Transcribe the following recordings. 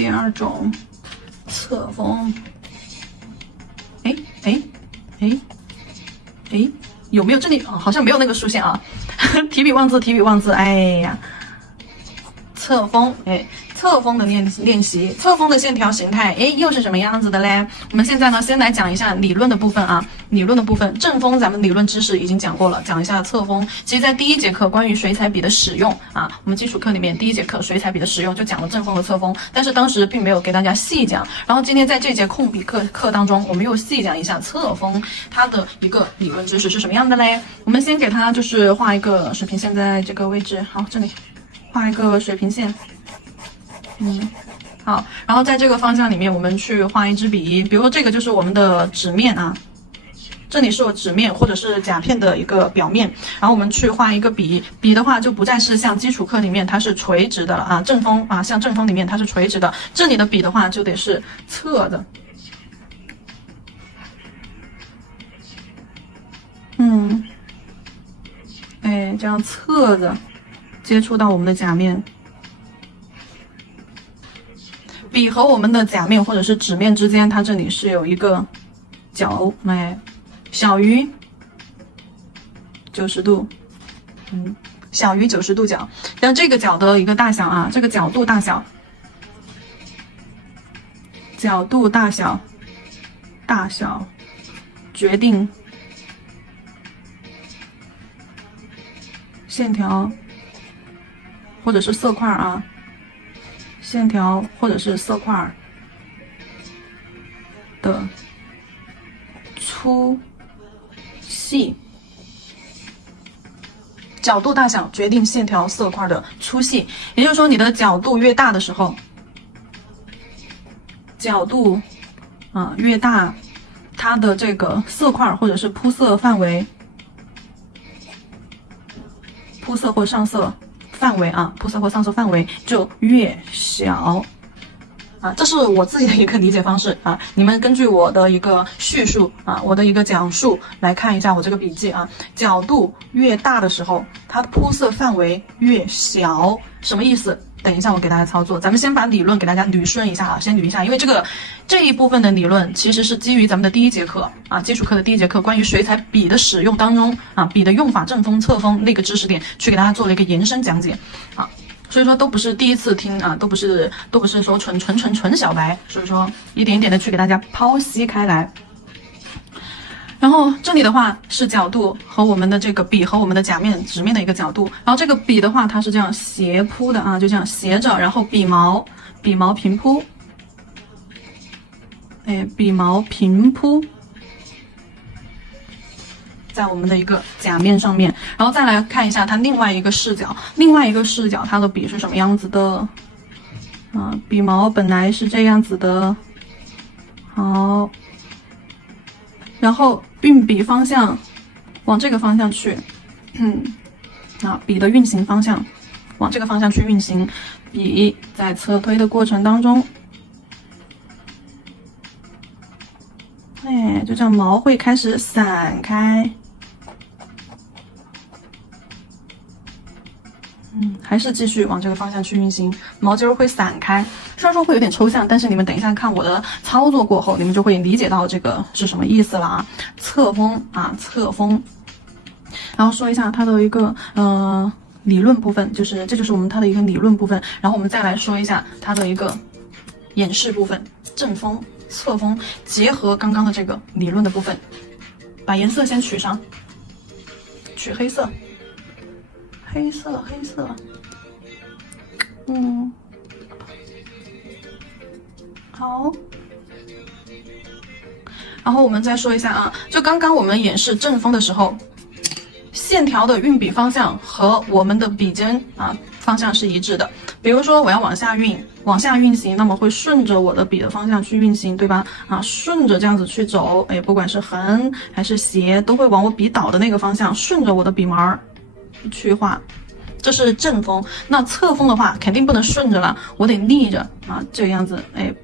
第二种侧锋，哎，有没有这里？哦，好像没有那个竖线啊。提笔忘字，哎呀，侧锋，哎。侧锋的练习，侧锋的线条形态，哎，又是什么样子的嘞？我们现在呢，先来讲一下理论的部分啊。理论的部分，正锋咱们理论知识已经讲过了，讲一下侧锋。其实，在第一节课关于水彩笔的使用啊，我们基础课里面第一节课水彩笔的使用就讲了正锋和侧锋，但是当时并没有给大家细讲。然后今天在这节控笔课当中，我们又细讲一下侧锋它的一个理论知识是什么样的嘞？我们先给它就是画一个水平线在这个位置，好，这里画一个水平线。好，然后在这个方向里面，我们去画一支笔，比如说这个就是我们的纸面啊，这里是我纸面或者是甲片的一个表面，然后我们去画一个笔，笔的话就不再是像基础课里面它是垂直的了啊，正锋啊，像正锋里面它是垂直的，这里的笔的话就得是侧的，哎，这样侧着接触到我们的甲面。笔和我们的甲面或者是纸面之间，它这里是有一个角，哎，小于90度，小于90度角。但这个角的一个大小啊，这个角度大小，决定线条或者是色块啊。线条或者是色块的粗细，角度大小决定线条色块的粗细。也就是说，你的角度越大的时候，角度越大，它的这个色块或者是铺色范围，铺色或上色范围啊，铺色或上色范围就越小啊，这是我自己的一个理解方式啊。你们根据我的一个叙述啊，我的一个讲述来看一下我这个笔记啊。角度越大的时候，它的铺色范围越小，什么意思？等一下我给大家操作，咱们先把理论给大家捋顺一下啊，先捋一下，因为这一部分的理论其实是基于咱们的第一节课啊，基础课的第一节课关于水彩笔的使用当中啊，笔的用法、正锋、侧锋那个知识点去给大家做了一个延伸讲解啊，所以说都不是第一次听啊，都不是说纯小白，所以说一点一点的去给大家剖析开来。然后这里的话是角度和我们的这个笔和我们的甲面、纸面的一个角度。然后这个笔的话，它是这样斜铺的啊，就这样斜着，然后笔毛平铺，哎，笔毛平铺在我们的一个甲面上面。然后再来看一下它另外一个视角，它的笔是什么样子的啊？笔毛本来是这样子的，好。然后运笔方向往这个方向去，笔的运行方向往这个方向去运行，笔在侧推的过程当中，哎，就这样毛会开始散开，还是继续往这个方向去运行，毛筋会散开。虽然说会有点抽象，但是你们等一下看我的操作过后，你们就会理解到这个是什么意思了啊。侧锋啊，侧锋。然后说一下它的一个理论部分，这就是我们它的一个理论部分。然后我们再来说一下它的一个演示部分，正锋、侧锋结合刚刚的这个理论的部分，把颜色先取上，取黑色。黑色，好。然后我们再说一下啊，就刚刚我们演示正锋的时候，线条的运笔方向和我们的笔尖啊方向是一致的。比如说我要往下运行，那么会顺着我的笔的方向去运行，对吧？啊，顺着这样子去走，哎，不管是横还是斜，都会往我笔倒的那个方向，顺着我的笔毛去画。这是正锋。那侧锋的话肯定不能顺着了，我得逆着啊，这样子，哎，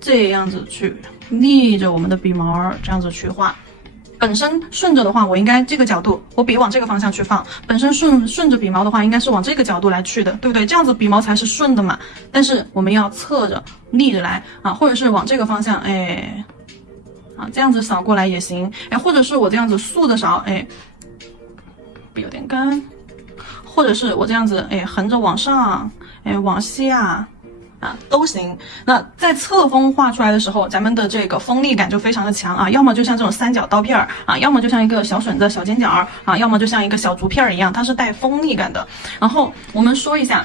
这样子去逆着我们的笔毛这样子去画。本身顺着的话，我应该这个角度，我笔往这个方向去放。本身顺着笔毛的话，应该是往这个角度来去的，对不对？这样子笔毛才是顺的嘛。但是我们要侧着逆着来啊，或者是往这个方向，哎，啊，这样子扫过来也行，哎，或者是我这样子竖着扫，哎，笔有点干，或者是我这样子，哎，横着往上，哎，往下。啊，都行。那在侧锋画出来的时候，咱们的这个锋利感就非常的强啊，要么就像这种三角刀片儿啊，要么就像一个小笋子、小尖角儿啊，要么就像一个小竹片儿一样，它是带锋利感的。然后我们说一下，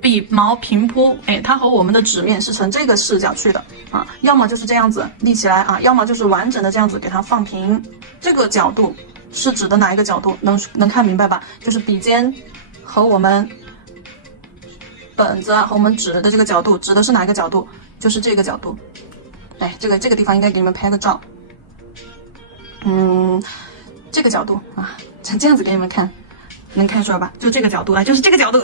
笔毛平铺，哎，它和我们的纸面是呈这个视角去的啊，要么就是这样子立起来啊，要么就是完整的这样子给它放平。这个角度是指的哪一个角度？能看明白吧？就是笔尖和我们本子和我们纸的这个角度，指的是哪一个角度？就是这个角度。哎，这个地方应该给你们拍个照。这个角度啊，这样子给你们看，能看出来吧？就这个角度啊，就是这个角度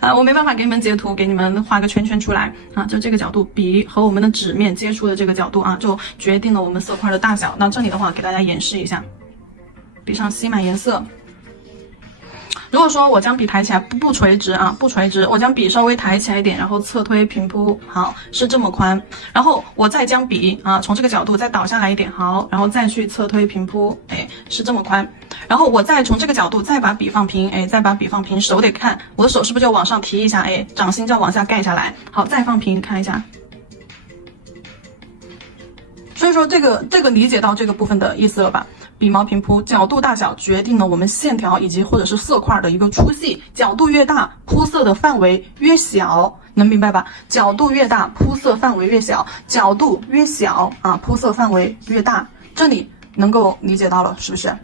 啊，我没办法给你们截图，给你们画个圈圈出来啊，就这个角度，笔和我们的纸面接触的这个角度啊，就决定了我们色块的大小。那这里的话，给大家演示一下，笔上吸满颜色。如果说我将笔抬起来，不垂直啊，不垂直，我将笔稍微抬起来一点，然后侧推平铺，好，是这么宽。然后我再将笔啊从这个角度再倒下来一点，好，然后再去侧推平铺，哎，是这么宽。然后我再从这个角度再把笔放平，哎，再把笔放平，手得看我的手是不是就往上提一下，哎，掌心就要往下盖下来，好，再放平，看一下。所以说这个理解到这个部分的意思了吧？笔毛平铺，角度大小决定了我们线条以及或者是色块的一个粗细，角度越大，铺色的范围越小，能明白吧？角度越大，铺色范围越小，角度越小啊，铺色范围越大，这里能够理解到了是不是？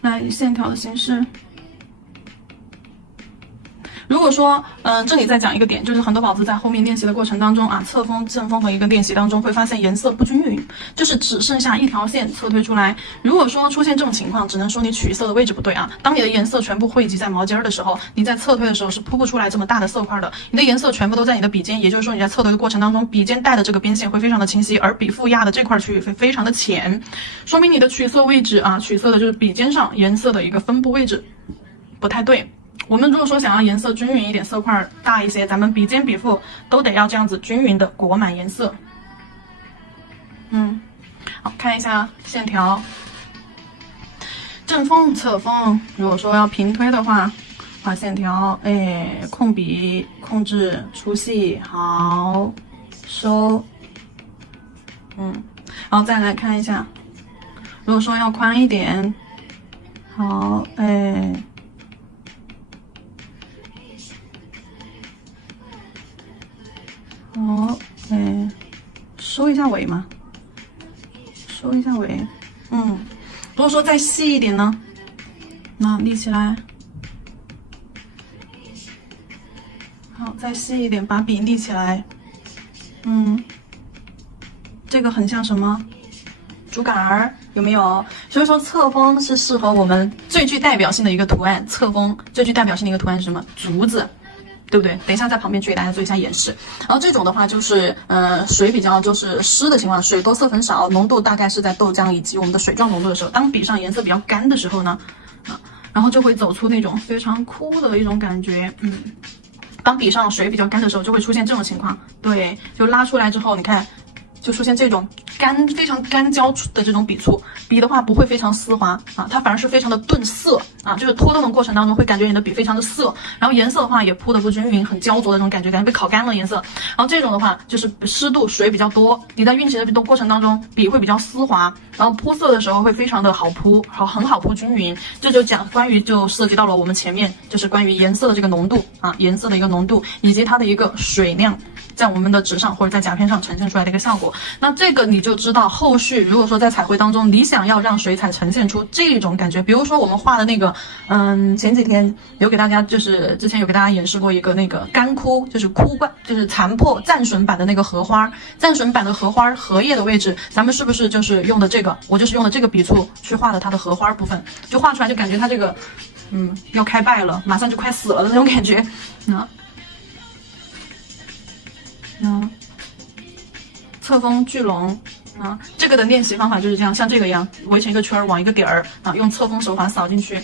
来，线条的形式。如果说，这里再讲一个点，就是很多宝子在后面练习的过程当中啊，侧锋、正锋的一个练习当中，会发现颜色不均匀，就是只剩下一条线侧推出来。如果说出现这种情况，只能说你取色的位置不对啊。当你的颜色全部汇集在毛尖儿的时候，你在侧推的时候是铺不出来这么大的色块的。你的颜色全部都在你的笔尖，也就是说你在侧推的过程当中，笔尖带的这个边线会非常的清晰，而笔腹压的这块区域会非常的浅，说明你的取色位置啊，取色的就是笔尖上颜色的一个分布位置不太对。我们如果说想要颜色均匀一点，色块大一些，咱们笔尖笔腹都得要这样子均匀的裹满颜色。好，看一下线条，正锋、侧锋。如果说要平推的话，画线条，哎，控笔，控制粗细，好，收。然后再来看一下，如果说要宽一点，好，哎。好，哎，收一下尾嘛，收一下尾。如果说再细一点呢，那立起来。好，再细一点，把笔立起来。这个很像什么？竹竿儿，有没有？所以说侧锋是适合我们最具代表性的一个图案。侧锋最具代表性的一个图案是什么？竹子。对不对？等一下在旁边去给大家做一下演示。然后这种的话就是水比较就是湿的情况，水多色粉少，浓度大概是在豆浆以及我们的水状浓度的时候，当笔上颜色比较干的时候呢，然后就会走出那种非常酷的一种感觉。当笔上水比较干的时候，就会出现这种情况。对，就拉出来之后，你看就出现这种非常干焦的这种笔触，笔的话不会非常丝滑啊，它反而是非常的钝涩啊，就是拖动的过程当中会感觉你的笔非常的涩，然后颜色的话也铺的不均匀，很焦灼的那种感觉，感觉被烤干了颜色。然后这种的话就是湿度水比较多，你在运行的过程当中笔会比较丝滑，然后铺色的时候会非常的好铺，很好铺均匀。这就讲关于就涉及到了我们前面就是关于颜色的这个浓度啊，颜色的一个浓度以及它的一个水量。在我们的纸上或者在甲片上呈现出来的一个效果，那这个你就知道后续如果说在彩绘当中，你想要让水彩呈现出这种感觉，比如说我们画的那个，前几天有给大家就是之前有给大家演示过一个那个干枯，就是枯冠，就是残破战损版的那个荷花，战损版的荷花荷叶的位置，咱们是不是就是用的这个？我就是用的这个笔触去画的它的荷花部分，就画出来就感觉它这个，要开败了，马上就快死了的那种感觉，侧锋聚拢，啊，这个的练习方法就是这样，像这个一样，围成一个圈儿，往一个点儿啊，用侧锋手法扫进去，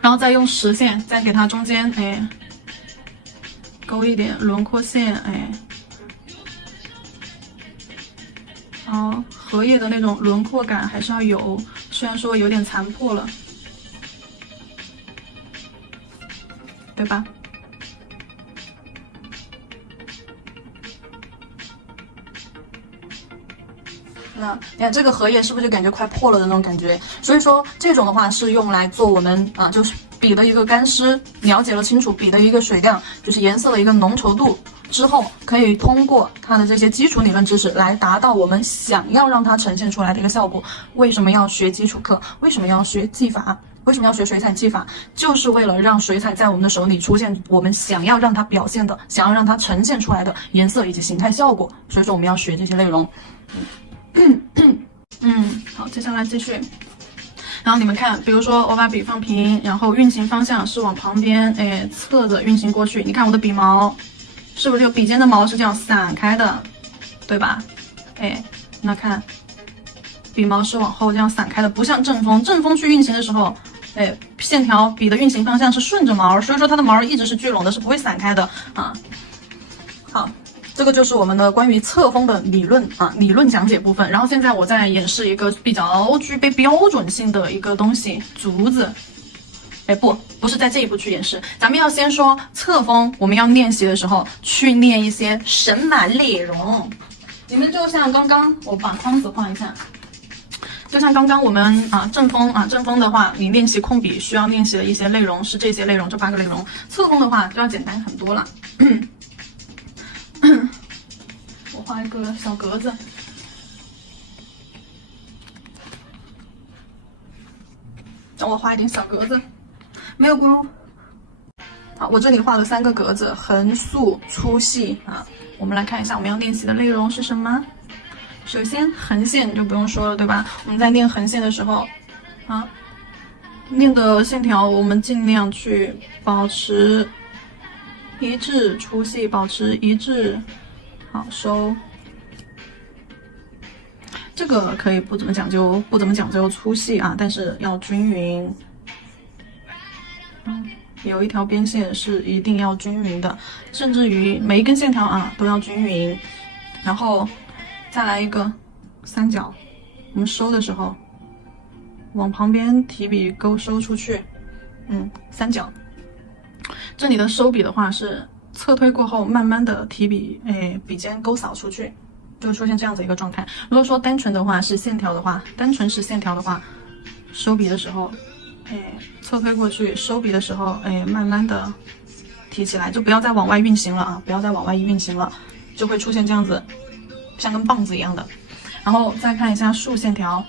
然后再用实线再给它中间勾一点轮廓线，好，荷叶的那种轮廓感还是要有，虽然说有点残破了，对吧？那你看这个荷叶是不是就感觉快破了的那种感觉？所以说这种的话是用来做我们就是笔的一个干湿，了解了清楚笔的一个水量，就是颜色的一个浓稠度之后，可以通过它的这些基础理论知识来达到我们想要让它呈现出来的一个效果。为什么要学基础课？为什么要学技法？为什么要学水彩技法？就是为了让水彩在我们的手里出现我们想要让它表现的、想要让它呈现出来的颜色以及形态效果。所以说我们要学这些内容。好，接下来继续。然后你们看，比如说我把笔放平，然后运行方向是往旁边，侧着运行过去。你看我的笔毛，是不是就笔尖的毛是这样散开的，对吧？那看笔毛是往后这样散开的，不像正风，正风去运行的时候，线条笔的运行方向是顺着毛，所以说它的毛一直是聚拢的，是不会散开的啊。好。这个就是我们的关于侧锋的理论理论讲解部分。然后现在我再演示一个比较具备标准性的一个东西，竹子。不是在这一步去演示，咱们要先说侧锋，我们要练习的时候去练一些什么内容。你们就像刚刚我把框子画一下，就像刚刚我们正锋的话，你练习控笔需要练习的一些内容是这些内容，这8个内容。侧锋的话就要简单很多了。我画一个小格子，让我画一点小格子，没有咕。好，我这里画了3个格子，横竖粗细我们来看一下我们要练习的内容是什么。首先横线就不用说了，对吧？我们在练横线的时候练的线条我们尽量去保持一致，粗细保持一致。好，收。这个可以不怎么讲究粗细但是要均匀。有一条边线是一定要均匀的，甚至于每一根线条都要均匀。然后再来一个三角，我们收的时候往旁边提笔勾收出去。三角。这里的收笔的话是侧推过后，慢慢的提笔，笔尖勾扫出去，就出现这样子一个状态。如果说单纯是线条的话，收笔的时候，侧推过去，收笔的时候，慢慢的提起来，就不要再往外运行了不要再往外运行了，就会出现这样子，像根棒子一样的。然后再看一下竖线条。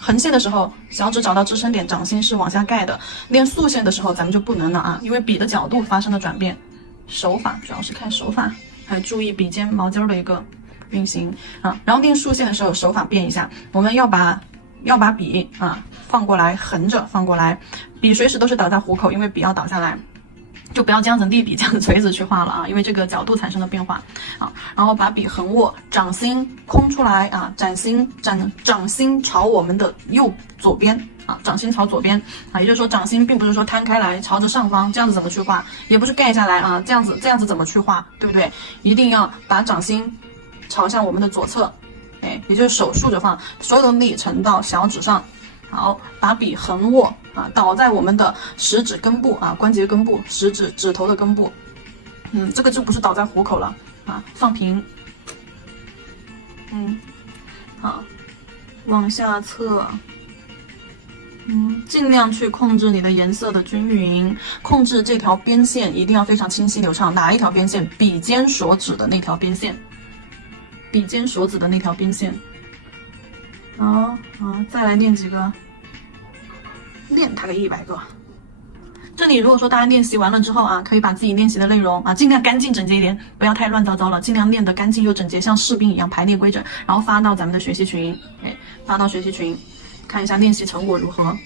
横线的时候，小指找到支撑点，掌心是往下盖的。练竖线的时候，咱们就不能了因为笔的角度发生了转变。手法主要是看手法，还有注意笔尖毛尖的一个运行然后练竖线的时候，手法变一下，我们要把笔放过来，横着放过来，笔随时都是倒在虎口，因为笔要倒下来。就不要这样子立笔这样子垂直去画了因为这个角度产生了变化然后把笔横握，掌心空出来掌心朝我们的左边掌心朝左边也就是说掌心并不是说摊开来朝着上方，这样子怎么去画，也不是盖下来这样子怎么去画，对不对？一定要把掌心朝向我们的左侧，也就是手竖着放，所有的力沉到小指上。好，把笔横握倒在我们的食指根部关节根部，食指指头的根部。这个就不是倒在虎口了放平。好，往下侧。尽量去控制你的颜色的均匀，控制这条边线一定要非常清晰流畅。哪一条边线？笔尖所指的那条边线。笔尖所指的那条边线。再来练几个，练它个100个。这里如果说大家练习完了之后可以把自己练习的内容尽量干净整洁一点，不要太乱糟糟了，尽量练得干净又整洁，像士兵一样排列规整，然后发到咱们的学习群，发到学习群，看一下练习成果如何。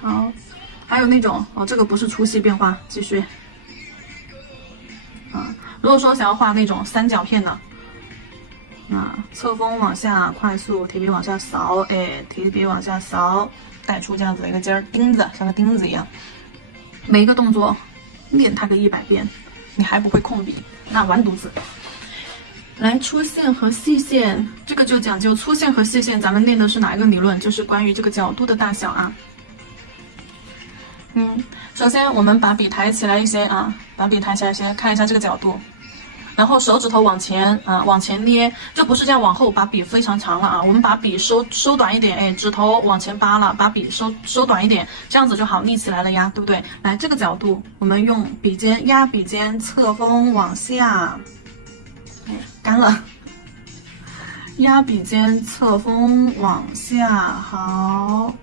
好，还有那种这个不是粗细变化，继续。如果说想要画那种三角片的，侧锋往下快速，提笔往下扫，提笔往下扫，带出这样子的一个尖儿，钉子，像个钉子一样。每一个动作练它个100遍，你还不会控笔，那完犊子。来，粗线和细线，这个就讲究粗线和细线。咱们练的是哪一个理论？就是关于这个角度的大小啊。首先我们把笔抬起来一些啊，把笔抬起来一些，看一下这个角度，然后手指头往前往前捏，就不是这样往后把笔非常长了啊。我们把笔收短一点，指头往前扒了，把笔收短一点，这样子就好立起来了呀，对不对？来，这个角度我们用笔尖压笔尖，侧锋往下。干了，压笔尖，侧锋往下，好，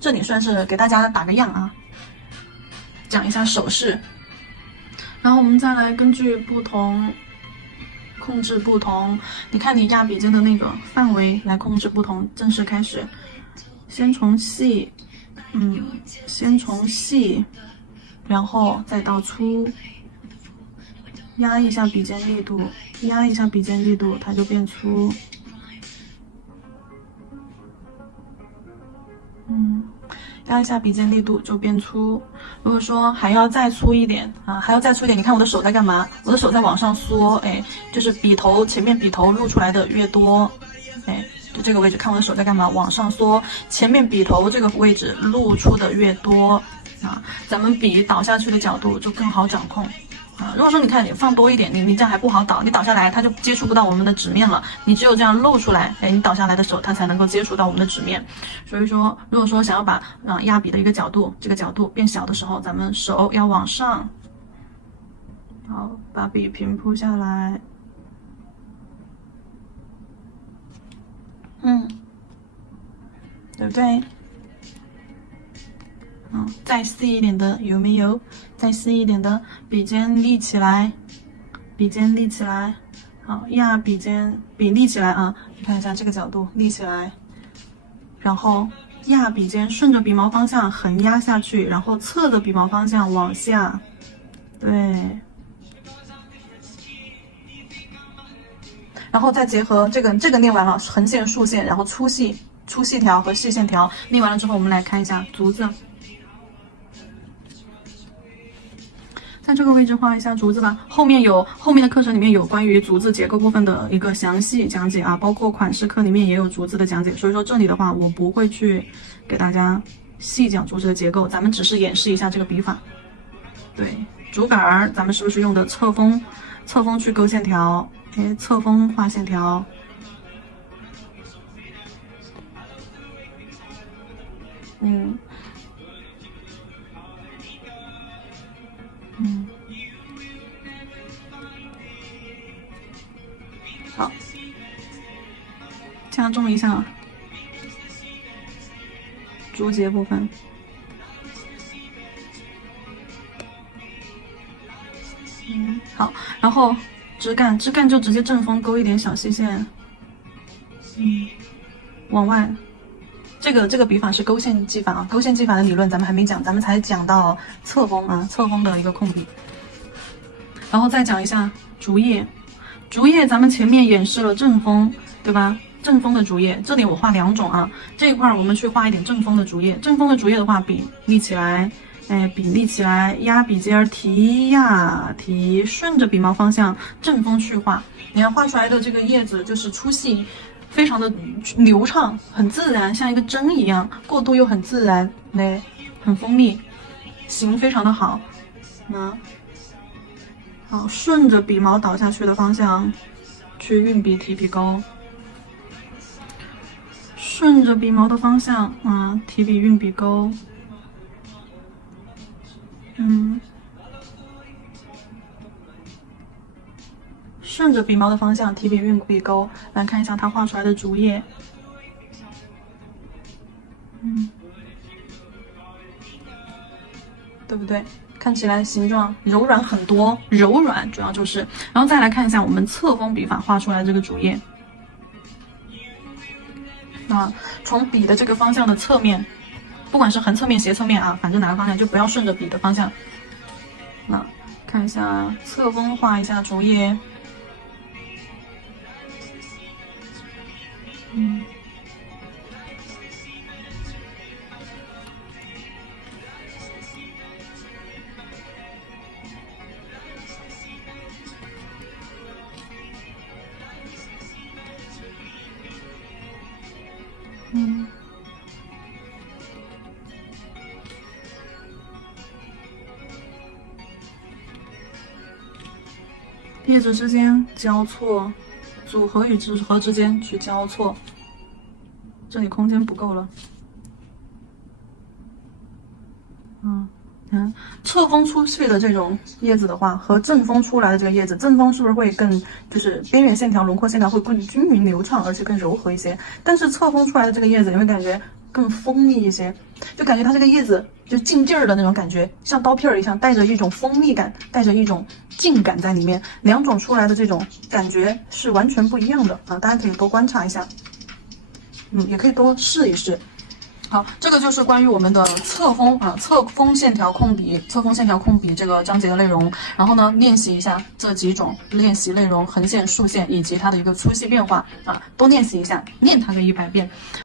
这里算是给大家打个样啊，讲一下手势，然后我们再来根据不同控制不同，你看你压笔尖的那个范围来控制不同。正式开始，先从细。先从细，然后再到粗，压一下笔尖力度，压一下笔尖力度，它就变粗。压一下笔尖力度就变粗。如果说还要再粗一点还要再粗一点，你看我的手在干嘛？我的手在往上缩，就是笔头前面笔头露出来的越多，就这个位置，看我的手在干嘛？往上缩，前面笔头这个位置露出的越多咱们笔倒下去的角度就更好掌控如果说你看你放多一点，你这样还不好倒，你倒下来它就接触不到我们的纸面了。你只有这样露出来，你倒下来的时候它才能够接触到我们的纸面。所以说，如果说想要把压笔的一个角度，这个角度变小的时候，咱们手要往上，好，把笔平铺下来。对不对？再细一点的有没有？再细一点的，笔尖立起来，笔尖立起来，好，压笔尖，笔立起来你看一下这个角度立起来，然后压笔尖顺着笔毛方向横压下去，然后侧着笔毛方向往下，对。然后再结合这个练完了，横线、竖线，然后粗细条和细线条练完了之后，我们来看一下竹子，在这个位置画一下竹子吧。后面的课程里面有关于竹子结构部分的一个详细讲解包括款式课里面也有竹子的讲解，所以说这里的话我不会去给大家细讲竹子的结构，咱们只是演示一下这个笔法。对，竹杆儿咱们是不是用的侧锋去勾线条？侧锋画线条。好，加重一下竹节部分。好，然后枝干就直接正锋勾一点小细线，往外。这个笔法是勾线技法勾线技法的理论咱们还没讲，咱们才讲到侧锋侧锋的一个控笔。然后再讲一下竹叶，咱们前面演示了正锋，对吧？正锋的竹叶，这里我画2种这一块我们去画一点正锋的竹叶。正锋的竹叶的话，笔立起来。笔立起来，压笔尖提顺着笔毛方向正锋去画。你看画出来的这个叶子就是粗细非常的流畅，很自然，像一个针一样，过渡又很自然，很锋利，形非常的好。好，顺着笔毛倒下去的方向去运笔提笔钩，顺着笔毛的方向提笔运笔钩。顺着笔毛的方向提笔运笔钩，来看一下它画出来的竹叶。对不对？看起来形状柔软很多，柔软主要就是。然后再来看一下我们侧锋笔法画出来的这个竹叶。从笔的这个方向的侧面不管是横侧面、斜侧面啊，反正哪个方向就不要顺着笔的方向。那看一下侧锋，画一下竹叶。叶子之间交错，组合与组合之间去交错，这里空间不够了。侧锋出去的这种叶子的话，和正锋出来的这个叶子，正锋是不是会更就是边缘线条、轮廓线条会更均匀流畅，而且更柔和一些？但是侧锋出来的这个叶子，你会感觉更锋利一些，就感觉它这个叶子就劲劲儿的那种感觉，像刀片儿一样，带着一种锋利感，带着一种劲感在里面。两种出来的这种感觉是完全不一样的啊！大家可以多观察一下，也可以多试一试。好，这个就是关于我们的侧锋侧锋线条控笔这个章节的内容。然后呢，练习一下这几种练习内容，横线、竖线以及它的一个粗细变化多练习一下，练它个100遍。